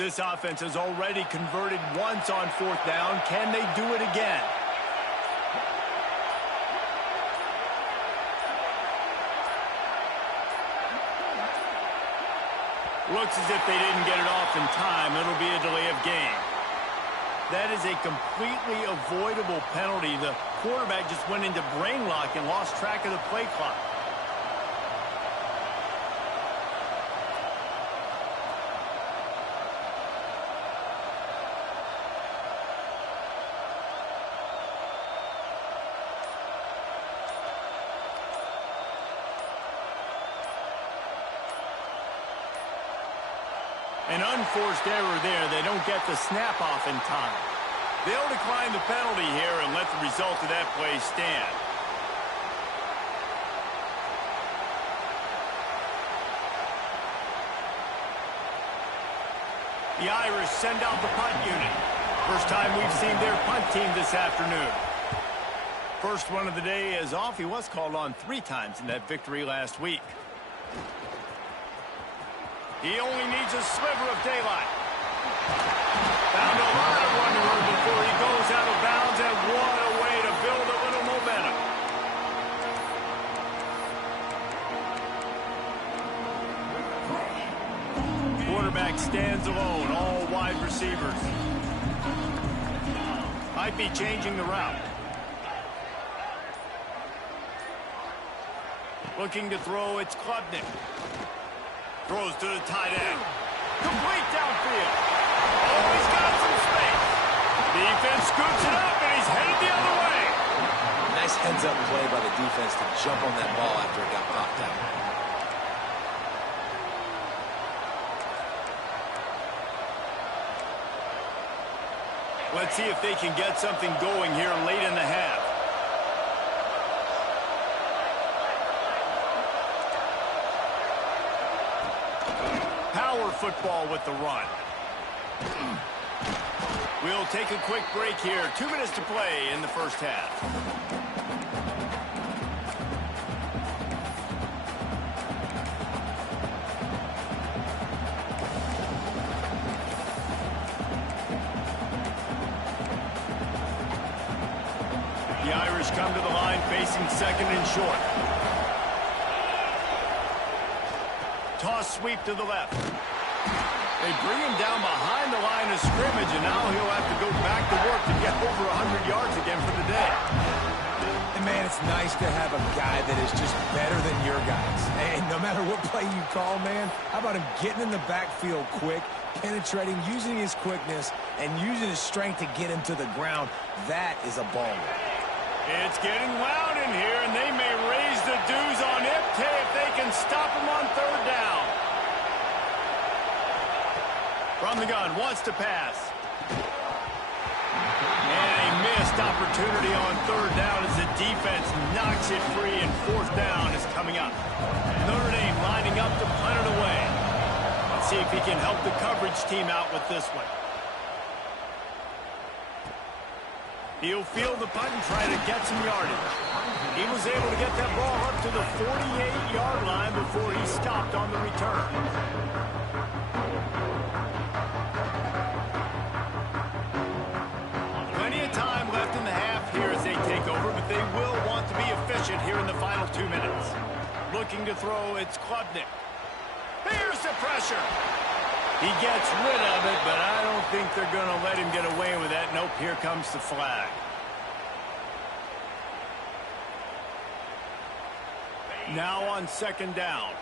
This offense has already converted once on fourth down. Can they do it again? Looks as if they didn't get it off in time. It'll be a delay of game. That is a completely avoidable penalty. The quarterback just went into brain lock and lost track of the play clock. An unforced error there. They don't get the snap off in time. They'll decline the penalty here and let the result of that play stand. The Irish send out the punt unit. First time we've seen their punt team this afternoon. First one of the day is off. He was called on 3 times in that victory last week. He only needs a sliver of daylight. Found a lot of running room before he goes out of bounds, and what a way to build a little momentum. Quarterback stands alone, all wide receivers. Might be changing the route. Looking to throw, it's Klubnik. Throws to the tight end. Complete downfield. Oh, he's got some space. Defense scoops it up, and he's headed the other way. Nice heads-up play by the defense to jump on that ball after it got popped out. Let's see if they can get something going here late in the half. Power football with the run. We'll take a quick break here. 2 minutes to play in the first half. The Irish come to the line facing second and short. Toss sweep to the left. They bring him down behind the line of scrimmage, and now he'll have to go back to work to get over 100 yards again for the day. And man, it's nice to have a guy that is just better than your guys. And no matter what play you call, man, how about him getting in the backfield quick, penetrating, using his quickness, and using his strength to get him to the ground? That is a baller. It's getting loud in here, and they may raise the dues on Ipte if they can stop him on third down. From the gun, wants to pass. And a missed opportunity on third down as the defense knocks it free, and fourth down is coming up. Notre Dame lining up to punt it away. Let's see if he can help the coverage team out with this one. He'll field the punt and try to get some yardage. He was able to get that ball up to the 48-yard line before he stopped on the return. Plenty of time left in the half here as they take over, but they will want to be efficient here in the final 2 minutes. Looking to throw, it's Klubnik. Here's the pressure. He gets rid of it, but I don't think they're going to let him get away with that. Nope, here comes the flag. Now on second down.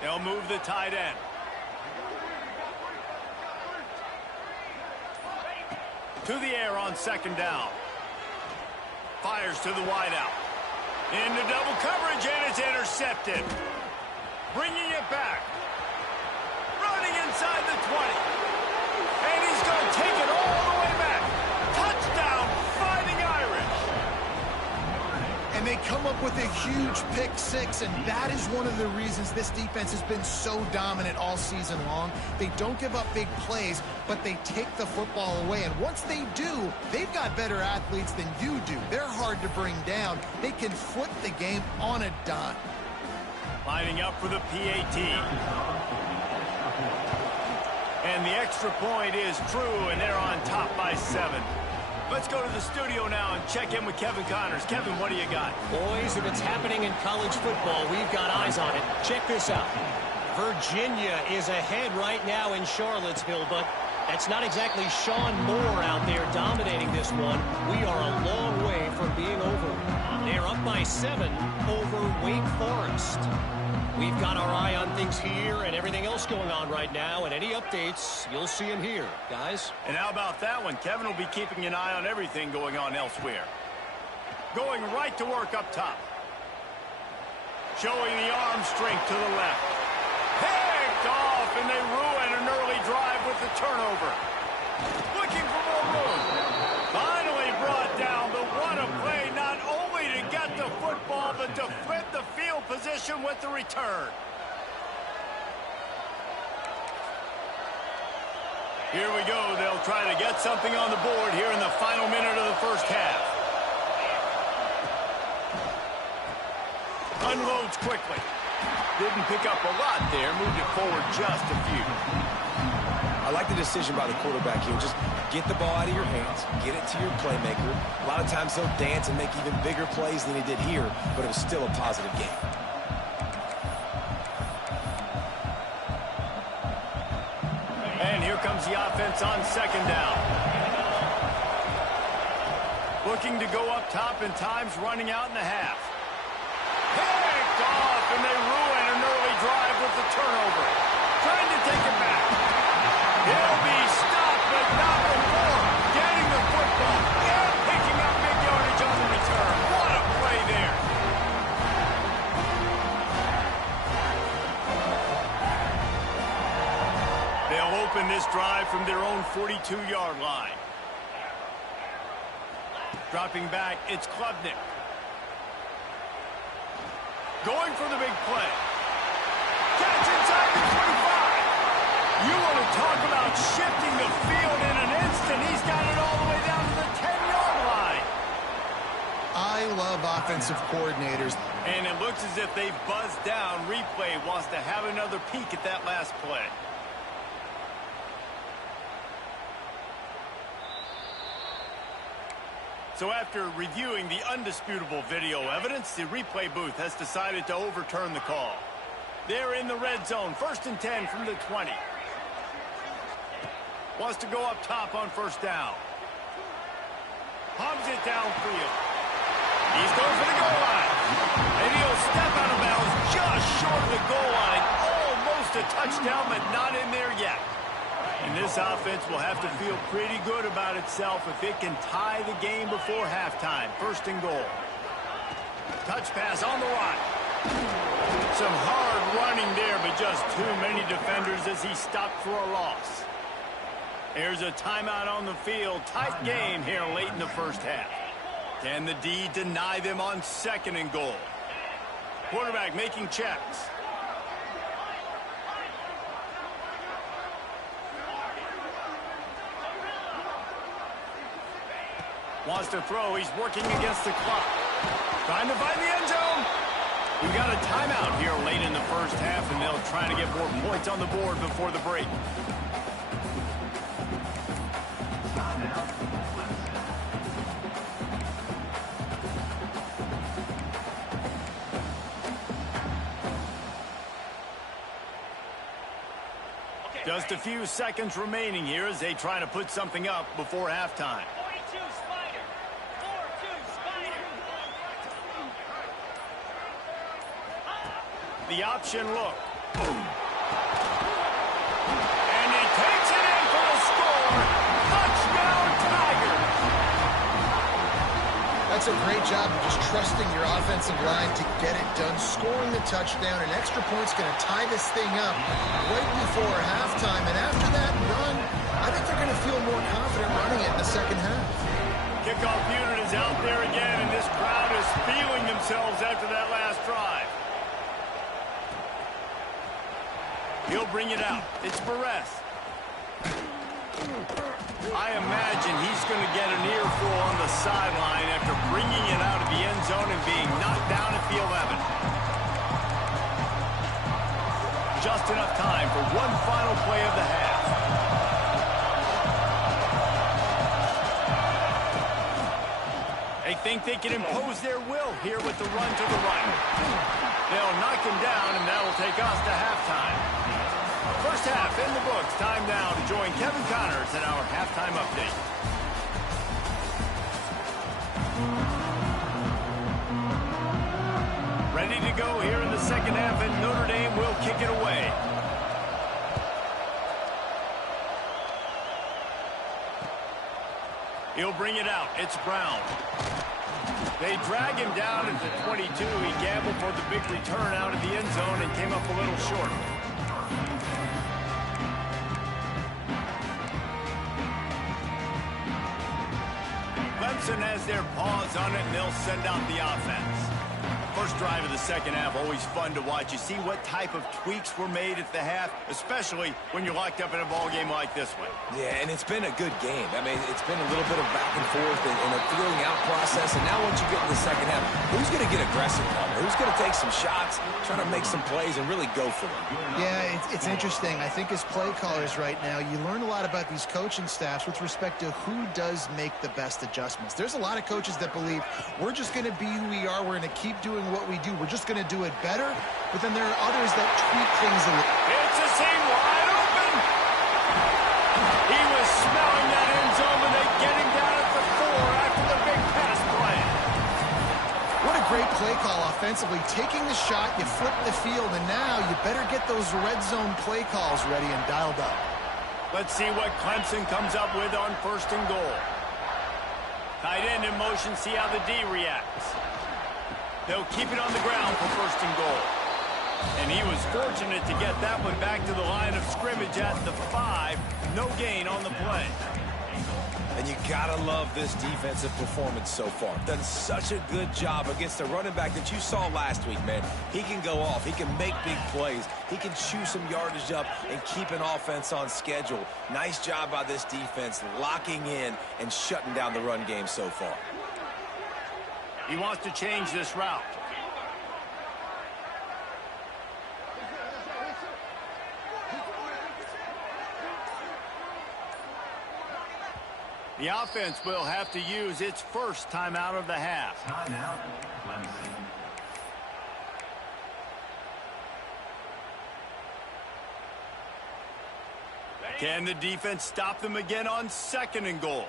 They'll move the tight end. To the air on second down. Fires to the wideout. Into double coverage, and it's intercepted. Bringing it back. Running inside the 20. And he's going to take it all the way back. Touchdown, Fighting Irish. And they come up with a huge pick six, and that is one of the reasons this defense has been so dominant all season long. They don't give up big plays, but they take the football away, and once they do, they've got better athletes than you do. They're hard to bring down. They can flip the game on a dime. Lining up for the PAT. And the extra point is true, and they're on top by 7. Let's go to the studio now and check in with Kevin Connors. Kevin, what do you got? Boys, if it's happening in college football, we've got eyes on it. Check this out. Virginia is ahead right now in Charlottesville, but that's not exactly Sean Moore out there dominating this one. We are a long way from being over. They're up by 7 over Wake Forest. We've got our eye on things here and everything else going on right now, and any updates, you'll see them here, guys. And how about that one? Kevin will be keeping an eye on everything going on elsewhere. Going right to work up top. Showing the arm strength to the left. Picked off, and they ruin an early drive with the turnover. Looking for more room. Finally brought down, but what a play, not only to get the football, but to flip the field position with the return. Here we go. They'll try to get something on the board here in the final minute of the first half. Unloads quickly. Didn't pick up a lot there. Moved it forward just a few. I like the decision by the quarterback here. Just get the ball out of your hands, get it to your playmaker. A lot of times he'll dance and make even bigger plays than he did here, but it was still a positive game. And here comes the offense on second down. Looking to go up top, and time's running out in the half. Picked off, and they ruin an early drive with the turnover. Trying to take it back. He'll be stopped, but not before getting the football and picking up big yardage on the return. What a play there. They'll open this drive from their own 42-yard line. Dropping back, it's Klubnik. Going for the big play. Catch inside the 25. You want to talk about shifting the field in an instant. He's got it all the way down to the 10-yard line. I love offensive coordinators. And it looks as if they've buzzed down. Replay wants to have another peek at that last play. So after reviewing the undisputable video evidence, the replay booth has decided to overturn the call. They're in the red zone, 1st and 10 from the 20. Wants to go up top on first down. Hubs it downfield. He's going for the goal line. And he'll step out of bounds just short of the goal line. Almost a touchdown, but not in there yet. And this offense will have to feel pretty good about itself if it can tie the game before halftime. 1st and goal. Touch pass on the right. Some hard running there, but just too many defenders as he stopped for a loss. There's a timeout on the field. Tight game here late in the first half. Can the D deny them on 2nd and goal? Quarterback making checks. Wants to throw. He's working against the clock. Trying to find the end zone. We've got a timeout here late in the first half, and they'll try to get more points on the board before the break. Just a few seconds remaining here as they try to put something up before halftime. The option look. And he takes it in for the score. Touchdown, Tigers. That's a great job of just trusting your offensive line to get it done. Scoring the touchdown, an extra point's going to tie this thing up right before halftime. And after that run, I think they're going to feel more confident running it in the second half. Kickoff unit is out there again, and this crowd is feeling themselves after that last drive. He'll bring it out. It's Perez. I imagine he's going to get an earful on the sideline after bringing it out of the end zone and being knocked down at the 11. Just enough time for one final play of the half. They think they can impose their will here with the run to the right. They'll knock him down, and that'll take us to halftime. First half in the books. Time now to join Kevin Connors in our halftime update. Ready to go here in the second half, and Notre Dame will kick it away. He'll bring it out. It's Brown. They drag him down at the 22. He gambled for the big return out of the end zone and came up a little short. Clemson has their paws on it, and they'll send out the offense. First drive of the second half, always fun to watch. You see what type of tweaks were made at the half, especially when you're locked up in a ball game like this one. Yeah, and it's been a good game. I mean, it's been a little bit of back and forth and a feeling out process. And now once you get in the second half, who's going to get aggressive on it? Who's going to take some shots, try to make some plays, and really go for them? Yeah, it's interesting. I think as play callers right now, you learn a lot about these coaching staffs with respect to who does make the best adjustments. There's a lot of coaches that believe we're just going to be who we are. We're going to keep doing what we do. We're just going to do it better. But then there are others that tweak things a little. It's a seam wide open. He was smelling that end zone, and they get him down at the 4 after the big pass play. What a great play call offensively. Taking the shot, you flip the field, and now you better get those red zone play calls ready and dialed up. Let's see what Clemson comes up with on first and goal. Tight end in motion, see how the D reacts. They'll keep it on the ground for first and goal. And he was fortunate to get that one back to the line of scrimmage at the 5. No gain on the play. And you gotta love this defensive performance so far. Done such a good job against the running back that you saw last week, man. He can go off. He can make big plays. He can chew some yardage up and keep an offense on schedule. Nice job by this defense locking in and shutting down the run game so far. He wants to change this route. The offense will have to use its first timeout of the half. Timeout, Clemson. Can the defense stop them again on second and goal?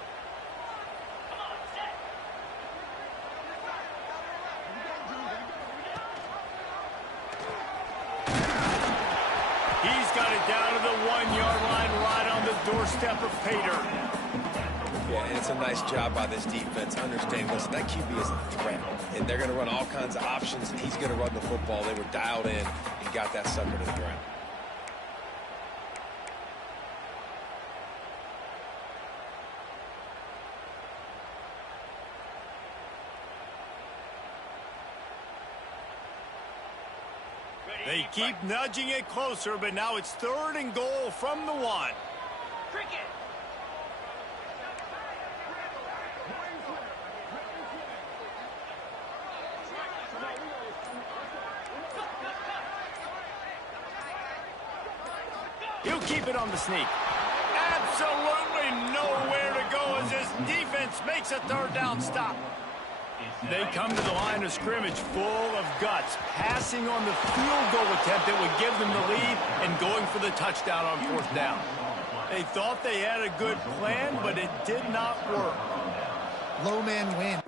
He's got it down to the 1-yard line, right on the doorstep of Pater. Yeah, and it's a nice job by this defense understanding, listen, that QB is a threat, and they're going to run all kinds of options, and he's going to run the football. They were dialed in and got that sucker to the ground. They keep nudging it closer, but now it's third and goal from the 1. He'll keep it on the sneak. Absolutely nowhere to go as this defense makes a third down stop. They come to the line of scrimmage full of guts, passing on the field goal attempt that would give them the lead and going for the touchdown on fourth down. They thought they had a good plan, but it did not work. Low man win.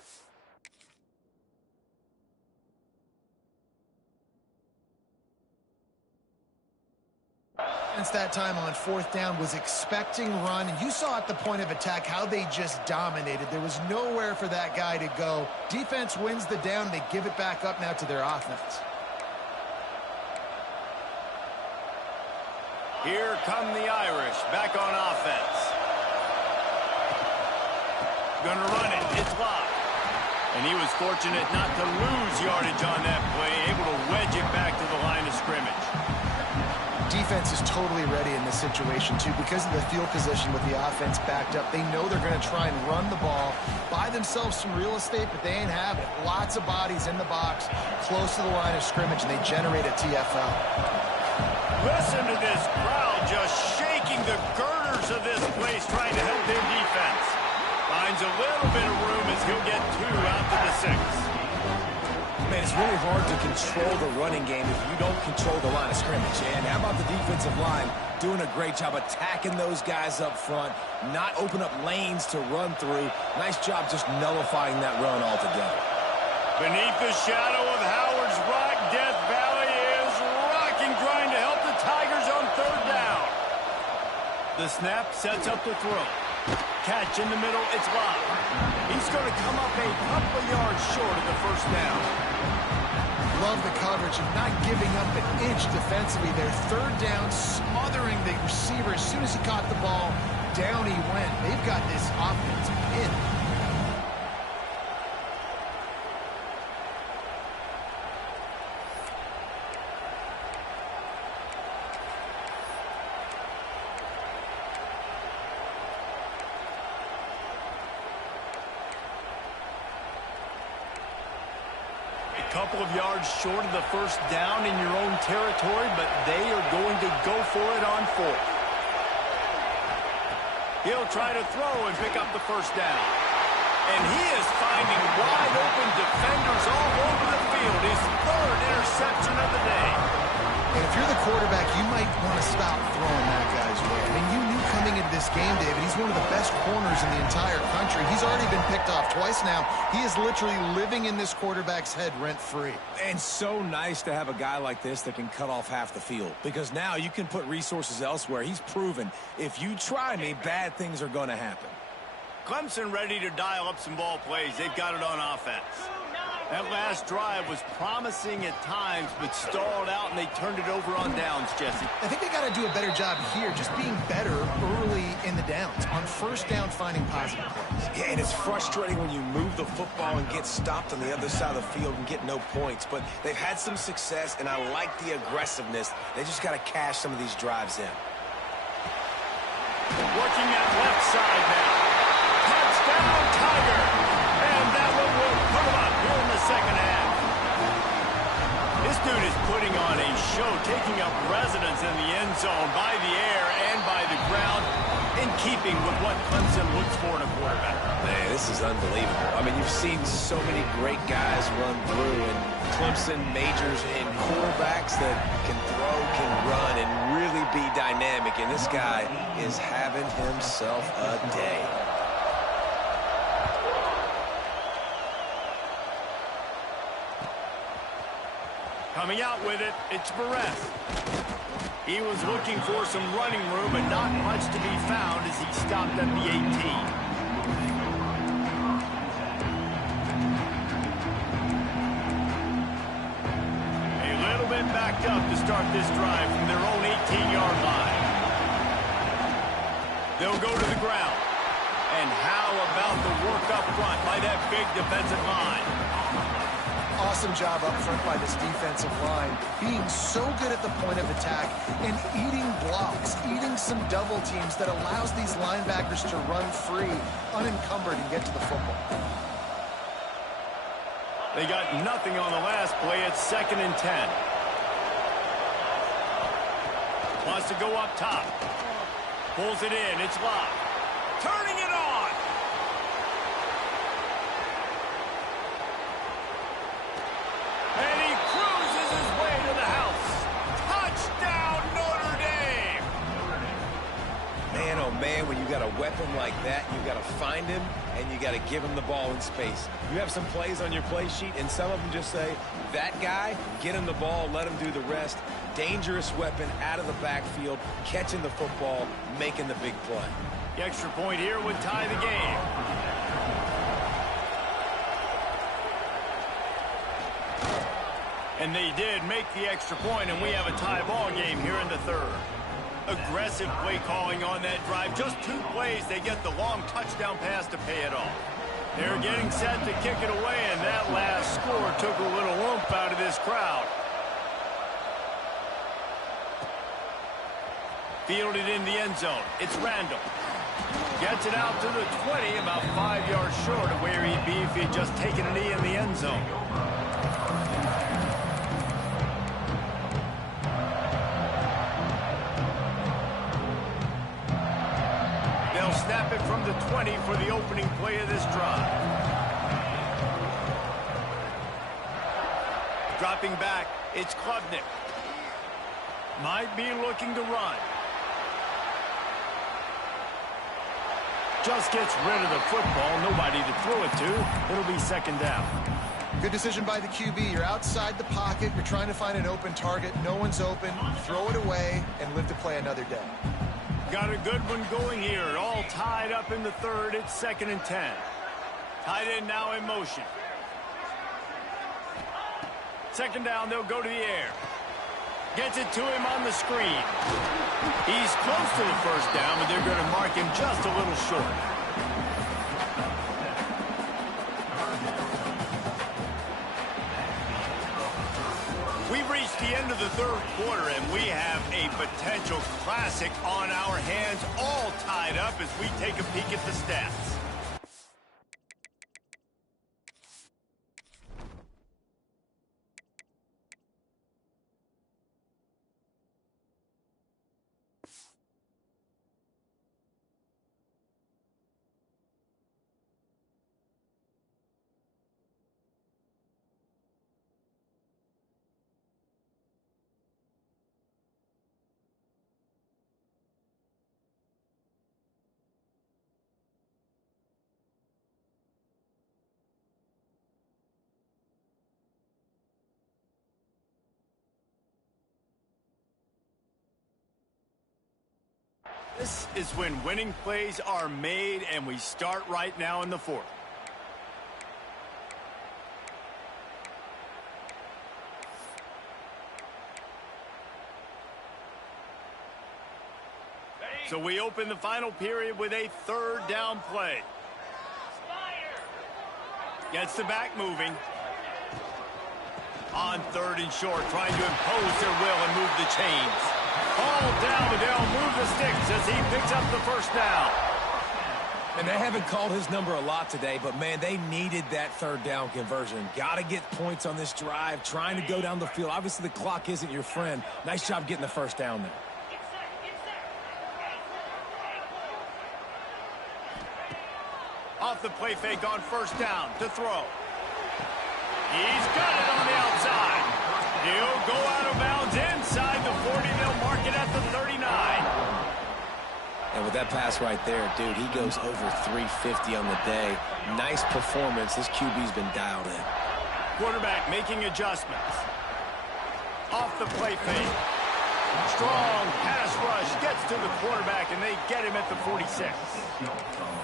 That time on fourth down was expecting run, and you saw at the point of attack how they just dominated. There was nowhere for that guy to go. Defense wins the down. They give it back up now to their offense. Here come the Irish back on offense. Gonna run it. It's locked. And he was fortunate not to lose yardage on that play, able to wedge it back to the line of scrimmage. Defense is totally ready in this situation, too. Because of the field position with the offense backed up, they know they're going to try and run the ball, buy themselves some real estate, but they ain't having it. Lots of bodies in the box, close to the line of scrimmage, and they generate a TFL. Listen to this crowd just shaking the girders of this place, trying to help their defense. Finds a little bit of room as he'll get 2 out to the 6. Man, it's really hard to control the running game if you don't control the line of scrimmage. And how about the defensive line doing a great job attacking those guys up front, not open up lanes to run through. Nice job just nullifying that run altogether. Beneath the shadow of Howard's Rock, Death Valley is rocking, trying to help the Tigers on 3rd down. The snap sets up the throw. Catch in the middle, it's locked. He's going to come up a couple of yards short of the 1st down. Love the coverage and not giving up an inch defensively. Their 3rd down, smothering the receiver. As soon as he caught the ball, down he went. They've got this offense pinned. Couple of yards short of the 1st down in your own territory, but they are going to go for it on 4th. He'll try to throw and pick up the 1st down. And he is finding wide open defenders all over the field. His 3rd interception of the day. And if you're the quarterback, you might want to stop throwing that guy's way. I mean, you knew coming into this game, David, he's one of the best corners in the entire country. He's already been picked off twice now. He is literally living in this quarterback's head rent-free. And so nice to have a guy like this that can cut off half the field, because now you can put resources elsewhere. He's proven if you try me, bad things are going to happen. Clemson ready to dial up some ball plays. They've got it on offense. That last drive was promising at times, but stalled out, and they turned it over on downs, Jesse. I think they got to do a better job here, just being better early in the downs. On 1st down, finding positive plays. Yeah, and it's frustrating when you move the football and get stopped on the other side of the field and get no points. But they've had some success, and I like the aggressiveness. They just got to cash some of these drives in. Working that left side now. Touchdown, Tiger! And that one will put him up here in the 2nd half. This dude is putting on a show, taking up residence in the end zone by the air and by the ground, in keeping with what Clemson looks for in a quarterback. Man, this is unbelievable. I mean, you've seen so many great guys run through, and Clemson majors in quarterbacks that can throw, can run, and really be dynamic. And this guy is having himself a day. Coming out with it, it's Barrett. He was looking for some running room, but not much to be found as he stopped at the 18. A little bit backed up to start this drive from their own 18-yard line. They'll go to the ground. And how about the work up front by that big defensive line? Awesome job up front by this defensive line, being so good at the point of attack and eating blocks, eating some double teams that allows these linebackers to run free, unencumbered, and get to the football. They got nothing on the last play. It's 2nd and 10. Wants to go up top. Pulls it in. It's locked. Turning it on. And he cruises his way to the house. Touchdown, Notre Dame. Man, oh man, when you got a weapon like that, you got to find him, and you got to give him the ball in space. You have some plays on your play sheet, and some of them just say, that guy, get him the ball, let him do the rest. Dangerous weapon out of the backfield, catching the football, making the big play. The extra point here would tie the game. And they did make the extra point, and we have a tie ball game here in the 3rd. Aggressive play calling on that drive. Just 2 plays, they get the long touchdown pass to pay it off. They're getting set to kick it away, and that last score took a little oomph out of this crowd. Fielded in the end zone. It's Randall. Gets it out to the 20, about 5 yards short of where he'd be if he'd just taken a knee in the end zone. They'll snap it from the 20 for the opening play of this drive. Dropping back, it's Klubnik. Might be looking to run. Just gets rid of the football. Nobody to throw it to. It'll be second down. Good decision by the QB. You're outside the pocket. You're trying to find an open target. No one's open. Throw it away and live to play another day. Got a good one going here. All tied up in the third. It's 2nd and 10. Tight end now in motion. Second down, they'll go to the air. Gets it to him on the screen. He's close to the first down, but they're going to mark him just a little short. We've reached the end of the third quarter, and we have a potential classic on our hands, all tied up as we take a peek at the stats. This is when winning plays are made, and we start right now in the fourth. So we open the final period with a third down play. Gets the back moving. On 3rd and short, trying to impose their will and move the chains. Ball down, but they'll move the sticks as he picks up the first down. And they haven't called his number a lot today, but, man, they needed that third down conversion. Got to get points on this drive, trying to go down the field. Obviously, the clock isn't your friend. Nice job getting the first down there. Off the play fake on first down to throw. He's got it on the outside. He'll go out of bounds inside the 40. They'll mark it at the 39. And with that pass right there, dude, he goes over 350 on the day. Nice performance. This QB's been dialed in. Quarterback making adjustments. Off the play fake. Strong pass rush gets to the quarterback, and they get him at the 46.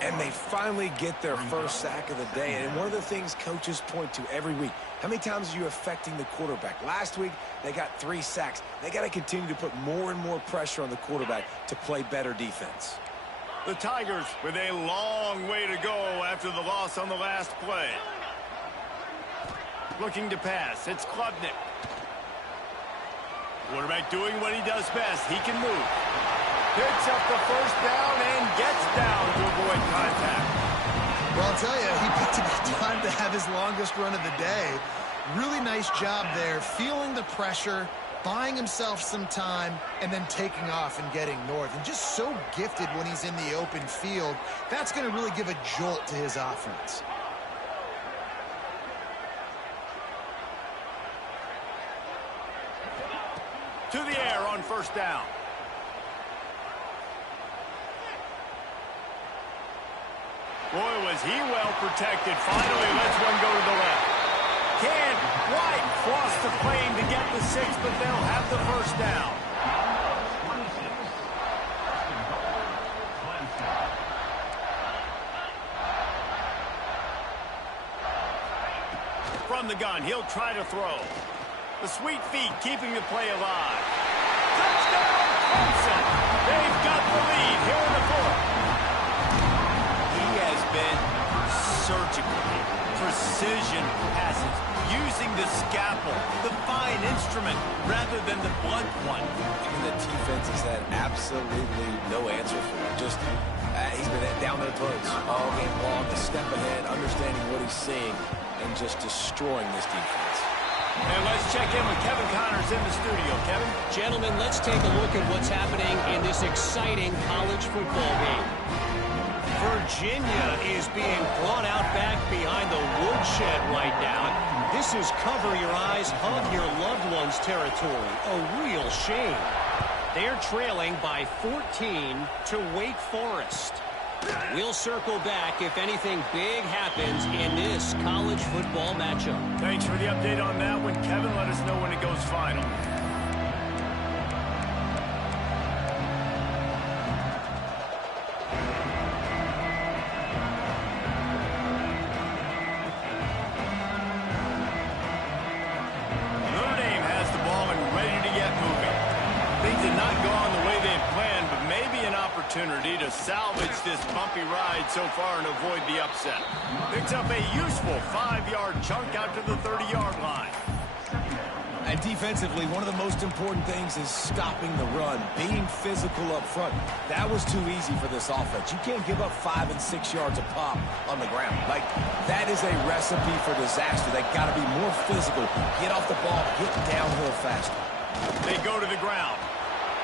And they finally get their first sack of the day. And one of the things coaches point to every week, how many times are you affecting the quarterback? Last week, they got 3 sacks. They got to continue to put more and more pressure on the quarterback to play better defense. The Tigers with a long way to go after the loss on the last play. Looking to pass. It's Klubnik. Quarterback doing what he does best. He can move. Picks up the first down and gets down to avoid contact. Well, I'll tell you, he picked a good time to have his longest run of the day. Really nice job there, feeling the pressure, buying himself some time, and then taking off and getting north. And just so gifted when he's in the open field. That's going to really give a jolt to his offense. To the air on first down. Boy, was he well protected. Finally lets one go to the left. Can't quite cross the plane to get the 6, but they'll have the first down. From the gun, he'll try to throw. The sweet feet keeping the play alive. Touchdown, Clemson! They've got the lead here in the fourth. He has been surgical blunt one. And the defense has had absolutely no answer for him. Just, he's been down their throats all game long, a step ahead, understanding what he's seeing, and just destroying this defense. And let's check in with Kevin Connors in the studio. Kevin? Gentlemen, let's take a look at what's happening in this exciting college football game. Virginia is being brought out back behind the woodshed right now. This is cover your eyes, hug your loved ones territory. A real shame. They're trailing by 14 to Wake Forest. We'll circle back if anything big happens in this college football matchup. Thanks for the update on that one, Kevin. Let us know when it goes final. Notre Dame has the ball and ready to get moving. Things did not go on the way they had planned, but maybe an opportunity to salvage this bumpy ride so far and avoid the upset. Picks up a useful 5-yard chunk out to the 30-yard line. And defensively, one of the most important things is stopping the run, being physical up front. That was too easy for this offense. You can't give up 5 and 6 yards a pop on the ground. Like, that is a recipe for disaster. They got to be more physical, get off the ball, get downhill faster. They go to the ground.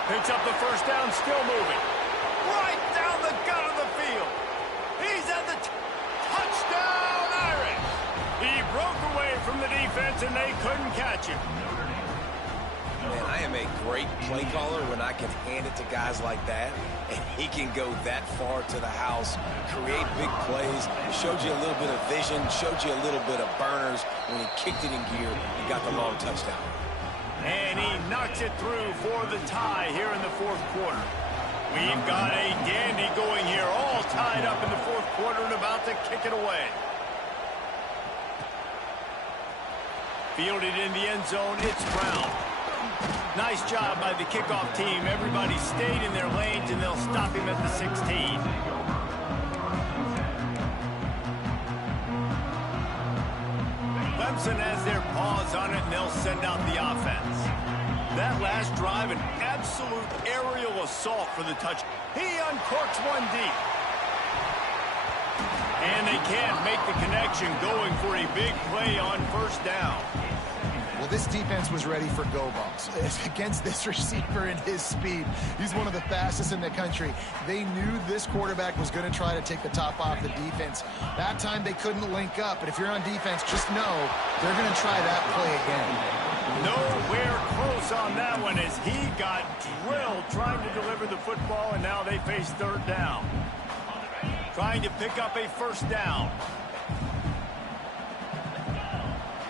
Picks up the first down, still moving. Right down the gut of the field. He's at the touchdown Irish. He broke away from the defense and they couldn't catch him. Man, I am a great play caller when I can hand it to guys like that, and he can go that far to the house, create big plays, showed you a little bit of vision, showed you a little bit of burners when he kicked it in gear and got the long touchdown. And he knocks it through for the tie here in the fourth quarter. We've got a dandy going here, all tied up in the fourth quarter and about to kick it away. Fielded in the end zone, it's Brown. Nice job by the kickoff team. Everybody stayed in their lanes, and they'll stop him at the 16. Clemson has their paws on it, and they'll send out the offense. That last drive, an absolute aerial assault for the touch. He uncorks one deep. And they can't make the connection, going for a big play on first down. Well, this defense was ready for go bumps against this receiver and his speed. He's one of the fastest in the country. They knew this quarterback was going to try to take the top off the defense. That time they couldn't link up, but if you're on defense, just know they're going to try that play again. Nowhere close on that one as he got drilled trying to deliver the football, and now they face third down. Trying to pick up a first down.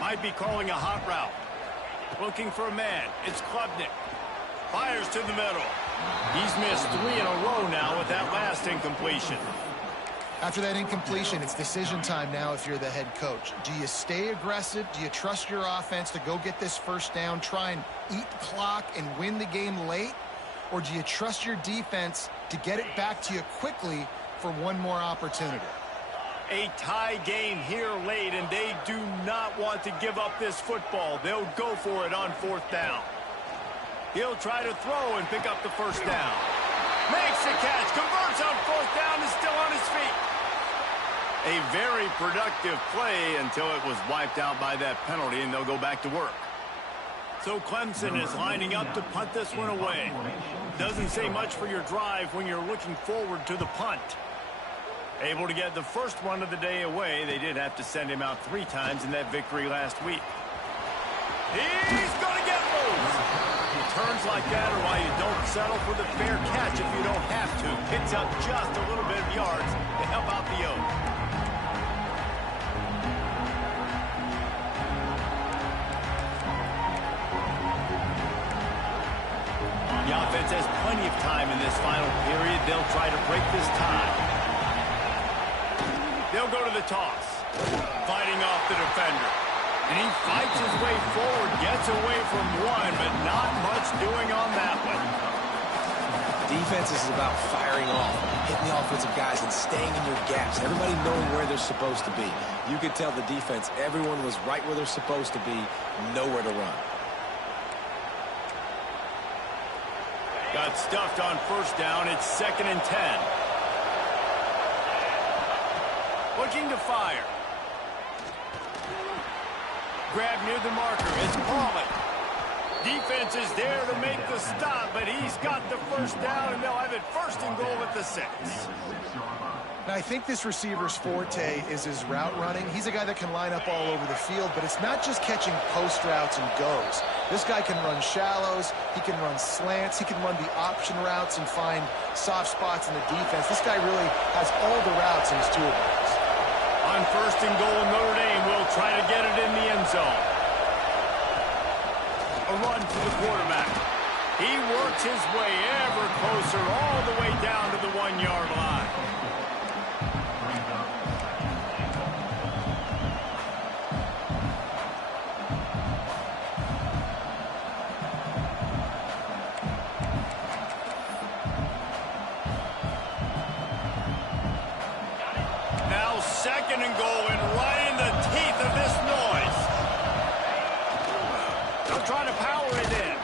Might be calling a hot route. Looking for a man. It's Klubnik. Fires to the middle. He's missed 3 in a row now with that last incompletion. After that incompletion, it's decision time now if you're the head coach. Do you stay aggressive? Do you trust your offense to go get this first down, try and eat the clock and win the game late? Or do you trust your defense to get it back to you quickly for one more opportunity? A tie game here late, and they do not want to give up this football. They'll go for it on fourth down. He'll try to throw and pick up the first down. Makes the catch, converts on fourth down, is still on his feet. A very productive play until it was wiped out by that penalty, and they'll go back to work. So Clemson is lining up to punt this one away. Doesn't say much for your drive when you're looking forward to the punt. Able to get the first one of the day away. They did have to send him out 3 times in that victory last week. He's going to get loose. Turns like that are why you don't settle for the fair catch if you don't have to. Picks up just a little bit of yards to help out the Oak. The offense has plenty of time in this final period. They'll try to break this tie. They'll go to the toss. Fighting off the defender. And he fights his way forward, gets away from one, but not much doing on that one. Defense is about firing off, hitting the offensive guys and staying in your gaps. Everybody knowing where they're supposed to be. You could tell the defense, everyone was right where they're supposed to be, nowhere to run. Got stuffed on first down. It's 2nd and 10. Looking to fire. Grab near the marker. It's Pollard. Defense is there to make the stop, but he's got the first down, and they'll have it 1st and goal at the 6. Now, I think this receiver's forte is his route running. He's a guy that can line up all over the field, but it's not just catching post routes and goes. This guy can run shallows, he can run slants, he can run the option routes and find soft spots in the defense. This guy really has all the routes in his toolbox. On 1st and goal, Notre Dame will try to get it in the end zone. A run for the quarterback. He works his way ever closer all the way down to the 1-yard line. Now 2nd and goal, and right in the teeth of this noise. They'll try to power it in.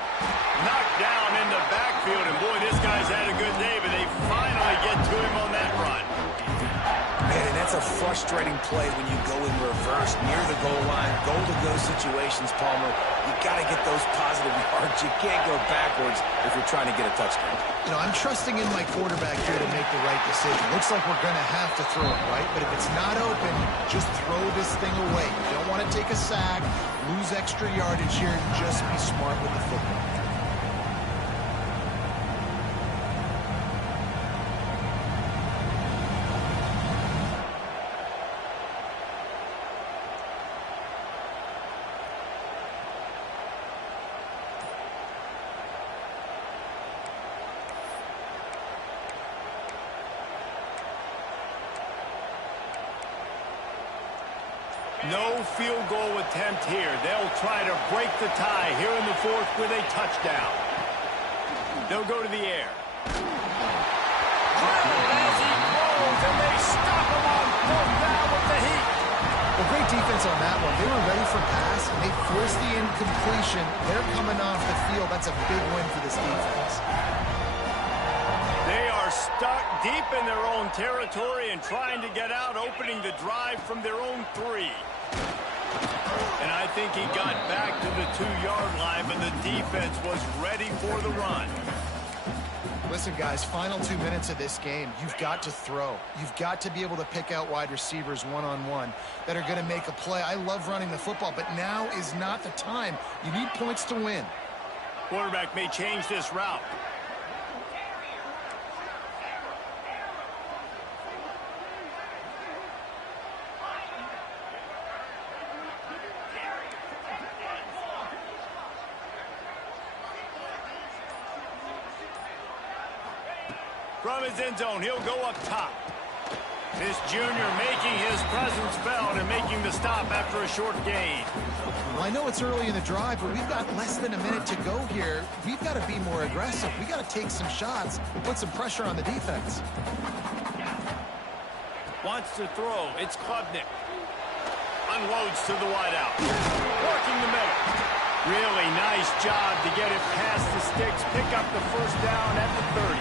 Knocked down in the backfield, and boy, this guy's had a good day, but they finally get to him on that run. Man, and that's a frustrating play when you go in reverse near the goal line. Goal-to-go situations, Palmer. You got to get those positive yards. You can't go backwards if you're trying to get a touchdown. You know, I'm trusting in my quarterback here to make the right decision. Looks like we're going to have to throw it, right? But if it's not open, just throw this thing away. You don't want to take a sack, lose extra yardage here, and just be smart with the football. No field goal attempt here. They'll try to break the tie here in the 4th with a touchdown. They'll go to the air. Dribbled as he rolls, and they stop him on 4th down with the heat. Well, great defense on that one. They were ready for pass, and they forced the incompletion. They're coming off the field. That's a big win for this defense. They are stuck deep in their own territory and trying to get out, opening the drive from their own 3. And I think he got back to the 2-yard line, but the defense was ready for the run. Listen, guys, final 2 minutes of this game, you've got to throw. You've got to be able to pick out wide receivers one-on-one that are going to make a play. I love running the football, but now is not the time. You need points to win. Quarterback may change this route. From his end zone, he'll go up top. This junior making his presence felt and making the stop after a short gain. Well, I know it's early in the drive, but we've got less than a minute to go here. We've got to be more aggressive. We've got to take some shots, put some pressure on the defense. Wants to throw. It's Klubnik. Unloads to the wideout. Working the middle. Really nice job to get it past the sticks. Pick up the first down at the 30.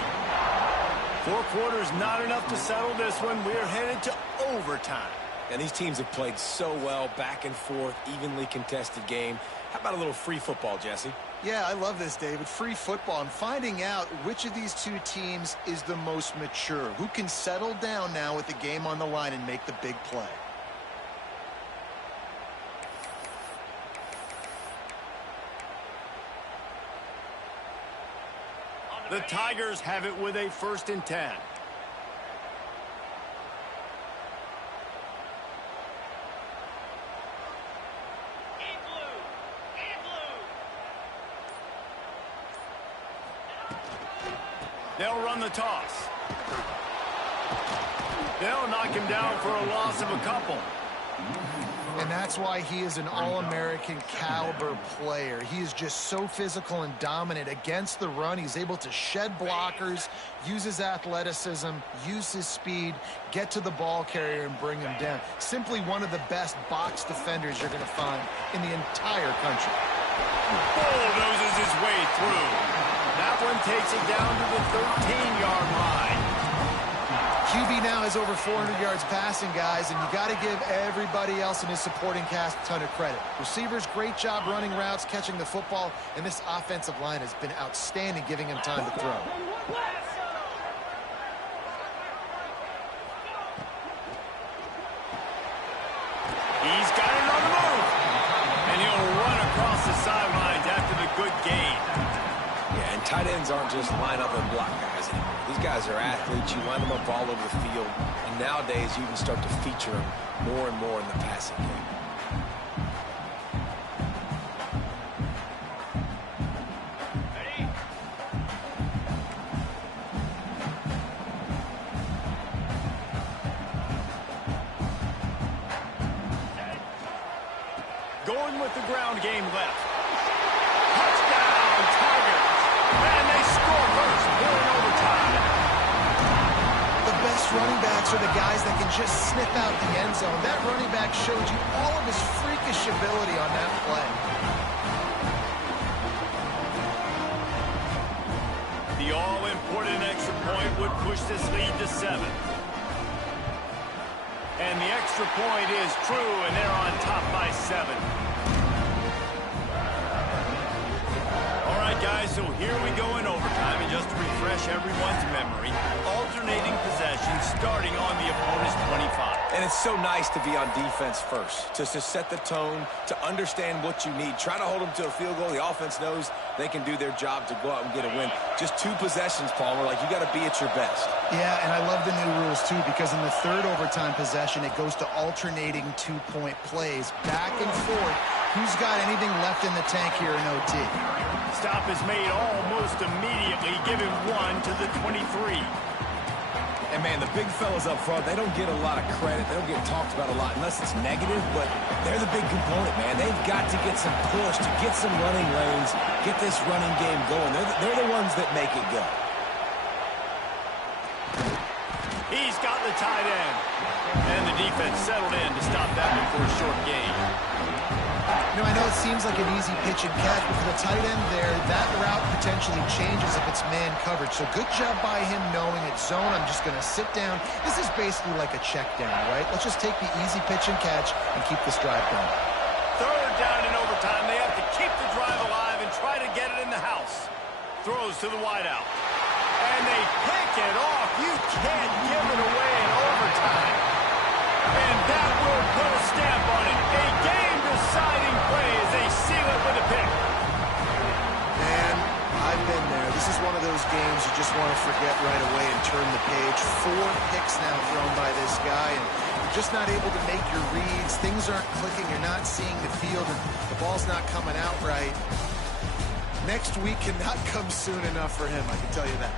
4 quarters, not enough to settle this one. We're headed to overtime. And these teams have played so well, back and forth, evenly contested game. How about a little free football, Jesse? Yeah, I love this, David. Free football. I'm finding out which of these 2 teams is the most mature, who can settle down now with the game on the line and make the big play. The Tigers have it with a 1st and 10. They'll run the toss. They'll knock him down for a loss of a couple. And that's why he is an All-American caliber player. He is just so physical and dominant against the run. He's able to shed blockers, use his athleticism, use his speed, get to the ball carrier and bring him down. Simply one of the best box defenders you're going to find in the entire country. Bulldozes his way through. That one takes it down to the 13-yard line. QB now has over 400 yards passing, guys, and you got to give everybody else in his supporting cast a ton of credit. Receivers, great job running routes, catching the football, and this offensive line has been outstanding, giving him time to throw. He's got it on the move. And he'll run across the sidelines after the good gain. Yeah, and tight ends aren't just line up and block guys anymore. These guys are athletes. You line them up all over the field. And nowadays, you can start to feature them more and more in the passing game. Going with the ground game left. Touchdown, Tigers. And they score first here in overtime. The best running backs are the guys that can just sniff out the end zone. That running back showed you all of his freakish ability on that play. The all-important extra point would push this lead to 7. And the extra point is true, and they're on top by 7. All right, guys, so here we go in overtime. And just to refresh everyone's memory, alternating possession starting on the opponent's 25. And it's so nice to be on defense first, to set the tone, to understand what you need. Try to hold them to a field goal. The offense knows they can do their job to go out and get a win. Just 2 possessions, Palmer. Like, you got to be at your best. Yeah, and I love the new rules, too, because in the third overtime possession, it goes to alternating 2-point plays. Back and forth. Who's got anything left in the tank here in OT? Stop is made almost immediately, giving 1 to the 23. And, man, the big fellas up front, they don't get a lot of credit. They don't get talked about a lot unless it's negative, but they're the big component, man. They've got to get some push, to get some running lanes, get this running game going. They're the ones that make it go. He's got the tight end. And the defense settled in to stop that before a short gain. I know it seems like an easy pitch and catch, but for the tight end there, that route potentially changes if it's man coverage. So good job by him knowing it's zone. I'm just going to sit down. This is basically like a check down, right? Let's just take the easy pitch and catch and keep this drive going. Third down in overtime. They have to keep the drive alive and try to get it in the house. Throws to the wideout. And they pick it off. You can't give it away in overtime. And that will put a stamp on it. A game-deciding play as they seal it with a pick. Man, I've been there. This is one of those games you just want to forget right away and turn the page. 4 picks now thrown by this guy, and you're just not able to make your reads. Things aren't clicking. You're not seeing the field, and the ball's not coming out right. Next week cannot come soon enough for him, I can tell you that.